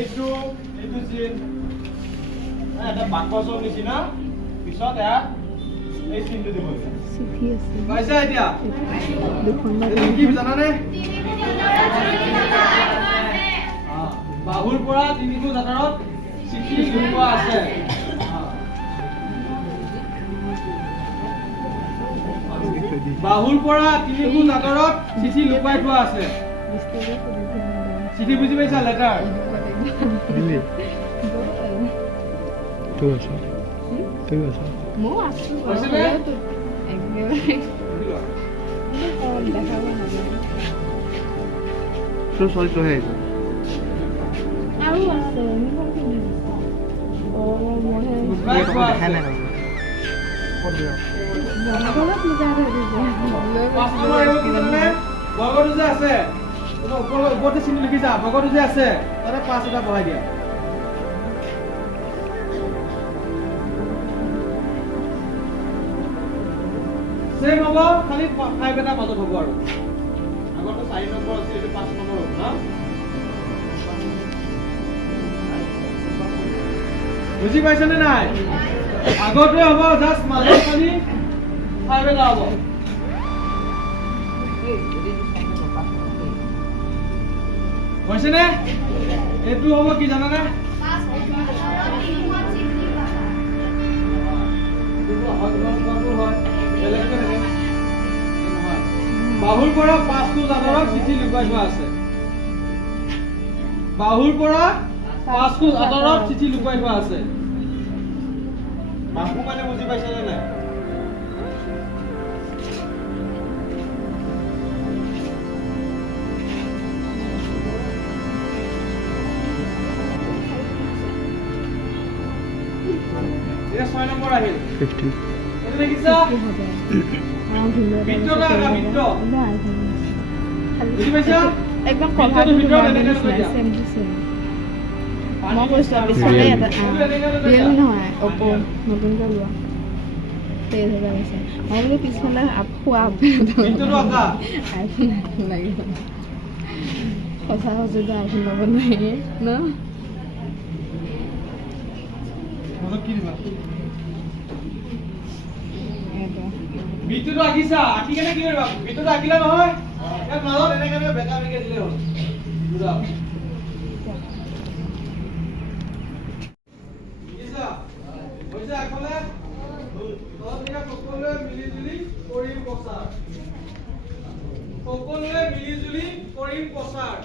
এইটো চিন এটা বাকচৰ নিচিনা পিছত এয়া এই চিনটো দিব Scc Assam. পাইছা এতিয়া এইটো কি জানানে বাহুৰ পৰা তিনিটো জাতৰত চিঠি লুকুৱা আছে বাহুৰ পৰা তিনিটো জাতৰত চিঠি লুকাই থোৱা আছে চিঠি বুজি পাইছা letter Really? Tu acha? Tu acha? Mo asu. Pasene? Tu sorry to hate. Aru ase, ni kon ki ni. Oh, mohe. Ye to hai na. Kod dia. Bolat muja re. পাঁচ নম্বৰ এইটো কি জানে বগৰটো যে আছে ওপৰতে চিনি লিখি যা বগৰটো যে আছে তাতে পাঁচ এটা বহাই দিয়া সেম হ'ব খালি 5 এটা মাজত হ'ব আৰু আগতে 4 নম্বৰ আছিল এইটো 5 নম্বৰ হ'ব না বুজি পাইছনে নাই আগতে হ'ব জাস্ট মাজত খালি 5 এটা হ'ব হৈছে নে এটো হ'ব কি জানা না বাহুৰ পৰা পাঁচটো জাতৰত চিঠি লুকাই থোৱা আছে বাহুৰ পৰা পাঁচটো জাতৰত চিঠি লুকাই থোৱা আছে বাহু মানে বুজি পাইছা নে নাই Ini 6 nomor akhir. 50. Ini lagi sah. Bito dah agak bito. Jadi macam. Ekdom cover tu same to same. Mau কৈছো পিছলে এটা ৰিয়েল নহয় অপো নতুনকে লোৱা 3000 আছে মই বোলো পিছলে খোৱা Bito tu apa? আইফোন লাগিব সঁচা সঁচা আইফোন ল'ব নোৱাৰি ন Masuk kiri lah. Bito tu agisa, aki kena kiri bang. Bito tu akila নহয়. Yang malu ini kan beka beka dile hon. Sudah. Agisa, bisa akala. Kalau kita kokole mili-juli korim kosar. Kokole mili-juli korim kosar.